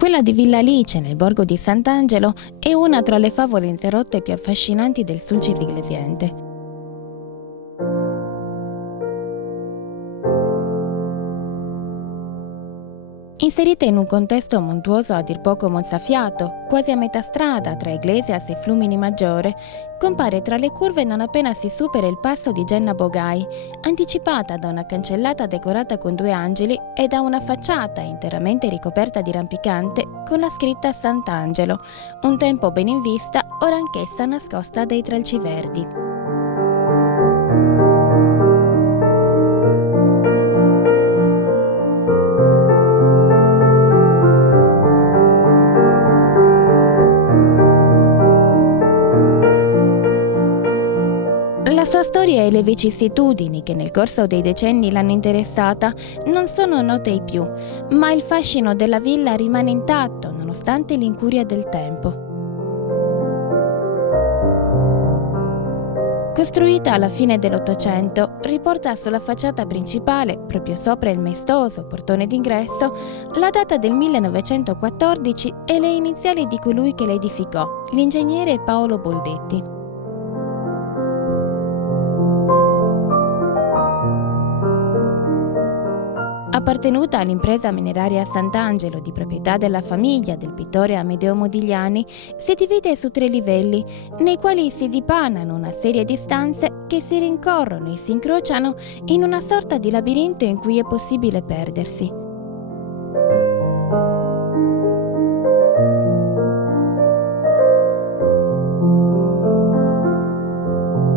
Quella di Villa Alice, nel borgo di Sant'Angelo, è una tra le favole interrotte più affascinanti del Sulcis Iglesiente. Inserita in un contesto montuoso a dir poco mozzafiato, quasi a metà strada tra Iglesias e Flumini Maggiore, compare tra le curve non appena si supera il passo di Genna Bogai, anticipata da una cancellata decorata con 2 angeli e da una facciata interamente ricoperta di rampicante con la scritta Sant'Angelo, un tempo ben in vista, ora anch'essa nascosta dai tralci verdi. La sua storia e le vicissitudini che nel corso dei decenni l'hanno interessata non sono note ai più, ma il fascino della villa rimane intatto nonostante l'incuria del tempo. Costruita alla fine dell'Ottocento, riporta sulla facciata principale, proprio sopra il maestoso portone d'ingresso, la data del 1914 e le iniziali di colui che la edificò, l'ingegnere Paolo Boldetti. Appartenuta all'impresa mineraria Sant'Angelo, di proprietà della famiglia del pittore Amedeo Modigliani, si divide su 3 livelli, nei quali si dipanano una serie di stanze che si rincorrono e si incrociano in una sorta di labirinto in cui è possibile perdersi.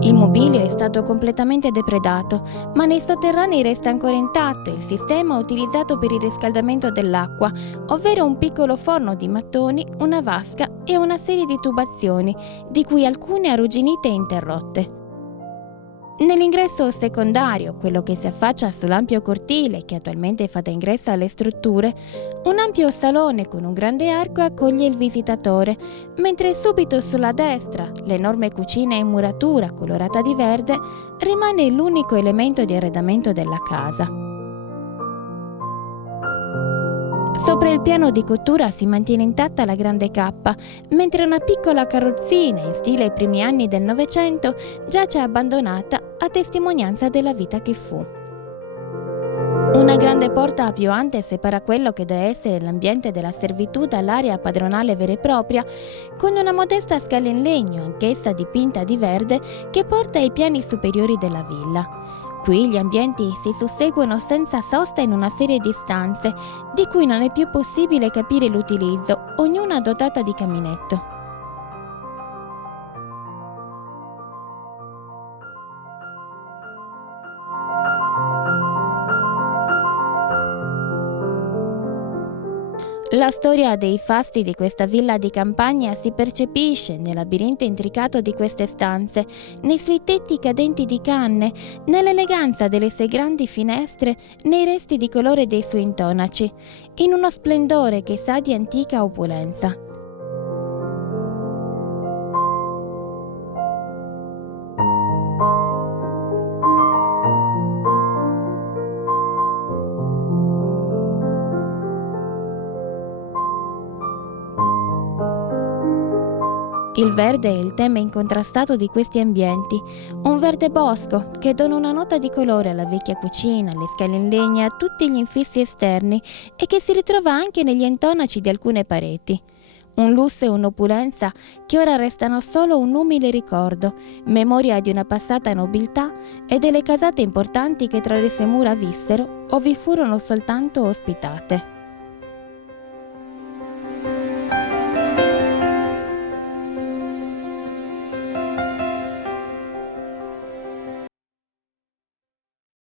Il mobilio è stato completamente depredato, ma nei sotterranei resta ancora intatto il sistema utilizzato per il riscaldamento dell'acqua, ovvero un piccolo forno di mattoni, una vasca e una serie di tubazioni, di cui alcune arrugginite e interrotte. Nell'ingresso secondario, quello che si affaccia sull'ampio cortile che attualmente fa da ingresso alle strutture, un ampio salone con un grande arco accoglie il visitatore, mentre subito sulla destra, l'enorme cucina in muratura colorata di verde rimane l'unico elemento di arredamento della casa. Sopra il piano di cottura si mantiene intatta la grande cappa, mentre una piccola carrozzina in stile ai primi anni del Novecento giace abbandonata a testimonianza della vita che fu. Una grande porta a più ante separa quello che deve essere l'ambiente della servitù dall'area padronale vera e propria, con una modesta scala in legno, anch'essa dipinta di verde, che porta ai piani superiori della villa. Qui gli ambienti si susseguono senza sosta in una serie di stanze, di cui non è più possibile capire l'utilizzo, ognuna dotata di caminetto. La storia dei fasti di questa villa di campagna si percepisce nel labirinto intricato di queste stanze, nei suoi tetti cadenti di canne, nell'eleganza delle sue grandi finestre, nei resti di colore dei suoi intonaci, in uno splendore che sa di antica opulenza. Il verde è il tema incontrastato di questi ambienti, un verde bosco che dona una nota di colore alla vecchia cucina, alle scale in legna, a tutti gli infissi esterni e che si ritrova anche negli intonaci di alcune pareti. Un lusso e un'opulenza che ora restano solo un umile ricordo, memoria di una passata nobiltà e delle casate importanti che tra le sue mura vissero o vi furono soltanto ospitate.